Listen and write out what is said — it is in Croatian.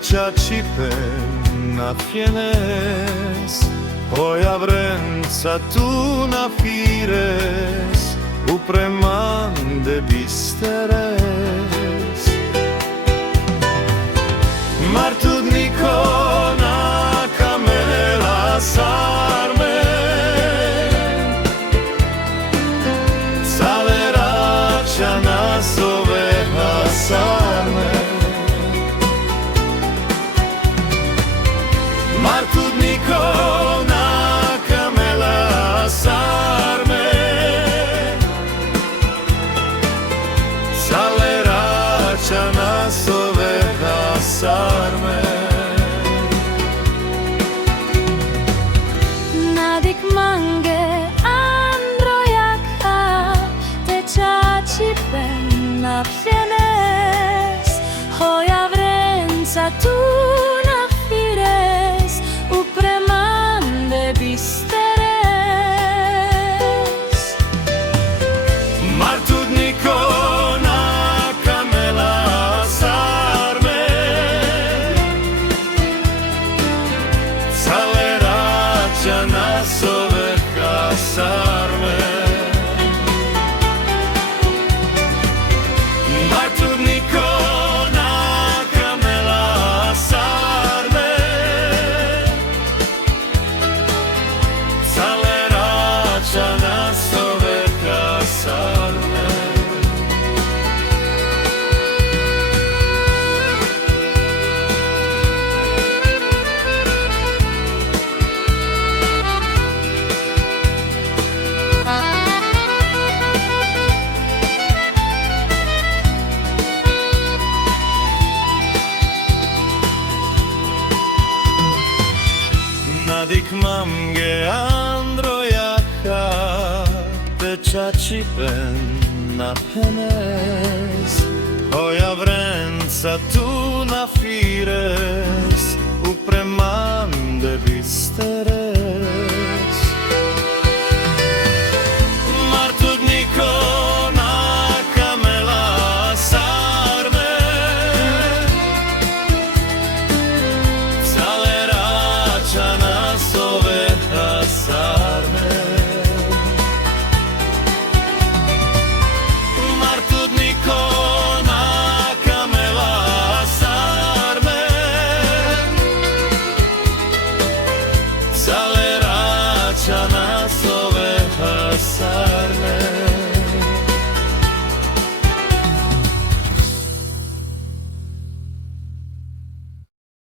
ciaci penna fienes, poi avrenza tu na fires, upremande bisteres. Martud Nikona kamela sarme, salerača nas ove hasarme. Martud Nikona kamela sarme, salerača nas ove hasarme. Nadik mange androjaka, te ciaci penna fienes, hoja vrenca tu na fires, upremande bisteres. Martud Nikona kamela sarme, salerača nas ove hasarme. Martud Nikona kamela sarme, salerača nas ove hasarme. Nadik mamge androjaka, te ciaci penna penes, hoja vrenca tu na fires, upremande bisteres.